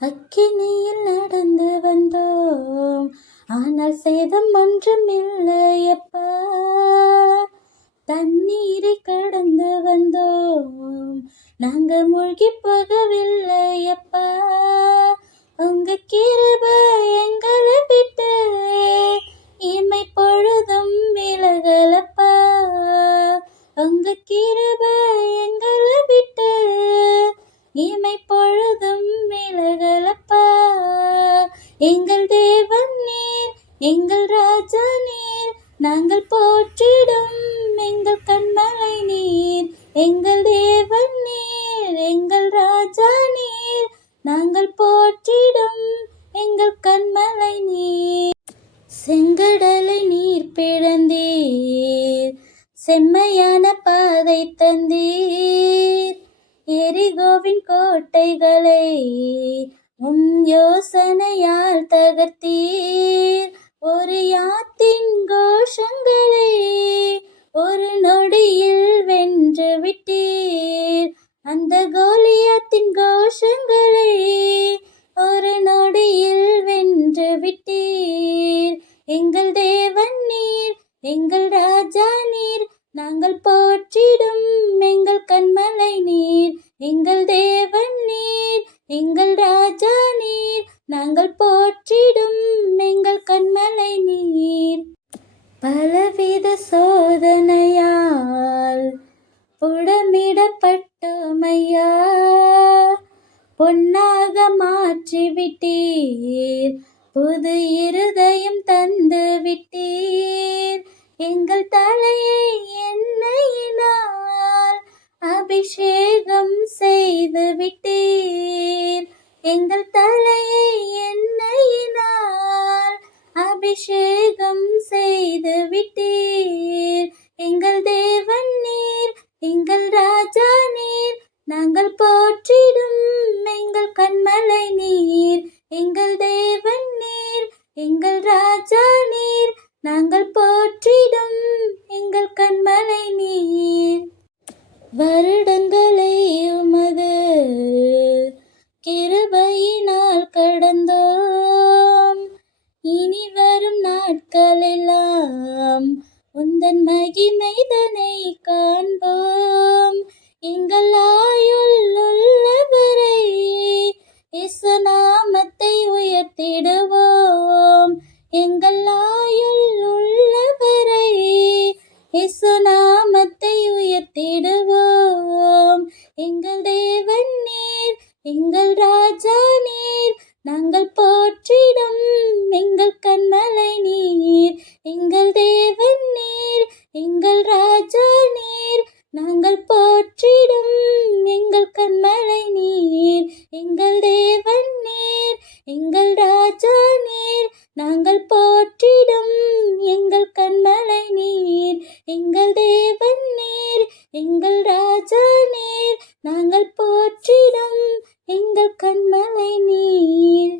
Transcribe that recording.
அக்கினியில் நடந்து வந்தோம், ஆனால் சேதம் ஒன்றுமில்லையப்பா. தண்ணீரை கடந்து வந்தோம், நாங்க மூழ்கி போகவில்லையப்பா. உங்க கிருபை எங்களை விட்டு இமை பொழுதும் விலகலப்பா. உங்க கிருபை எங்களை விட்டு இமை பொழுதும் விலகலப்பா. எங்கள் தேவன் நீர், எங்கள் ராஜா நீர், நாங்கள் போற்றிடும் எங்கள் கண்மலை நீர். எங்கள் தேவன் நீர், எங்கள் ராஜா நீர், நாங்கள் போற்றிடும் எங்கள் கண்மலை நீர். செங்கடலை நீர் பிளந்தீர், செம்மையான பாதை தந்தீர். எரிகோவின் கோட்டைகளை யோசனையால் தகர்த்தீர். ஒரு யாத்தின் கோஷங்களை ஒரு நொடியில் வென்று விட்டீர். அந்த கோலியாத்தின் கோஷங்களை ஒரு நொடியில் வென்று விட்டீர். எங்கள் தேவன் நீர், எங்கள் ராஜா நீர், நாங்கள் போற்றிடும் எங்கள் கண்மலை நீர். எங்கள் தேவன் நீர், எங்கள் ராஜா நீர், நாங்கள் போற்றிடும் எங்கள் கண்மலை நீர். பலவித சோதனையால் புடமிடப்பட்டோமையா, பொன்னாக மாற்றிவிட்டீர், புது இருதயம் தந்து விட்டீர். எங்கள் தலையை எண்ணெயினால் அபிஷேகம் செய்து விட்டீர். எங்கள் தலையை எண்ணெயினால் அபிஷேகம் செய்து விட்டீர். எங்கள் தேவன் நீர், எங்கள் ராஜா நீர், நாங்கள் போற்றிடும் எங்கள் கண்மலை நீர். எங்கள் தேவன் நீர், எங்கள் ராஜா நீர், நாங்கள் போற்றிடும் எங்கள் கண்மலை நீர். வருடங்களை உமது கிருபையினால் கடந்தோம், இனி வரும் நாட்களெல்லாம் உந்தன் மகிமைதனை காண்போம். எங்கள் ஆயுள் உள்ளவரை இயேசு நாமத்தை உயர்த்திடுவோம். எங்கள் ஆயுள் உள்ளவரை இயேசு நாமத்தை உயர்த்திடுவோம். எங்கள் தேவன் நீர், எங்கள் ராஜா நீர், நாங்கள் போற்றிடும் எங்கள் கண்மலை நீர். எங்கள் தேவன் நீர், எங்கள் ராஜா நீர், நாங்கள் போற்றிடும் எங்கள் கண்மலை நீர். எங்கள் தேவன் நீர், எங்கள் ராஜா நீர், நாங்கள் போற்றிடும் எங்கள் கண்மலை நீர். எங்கள் தேவன் நீர், எங்கள் ராஜா நீர், நாங்கள் போற்றிடும் எங்கள் கண்மலை நீர்.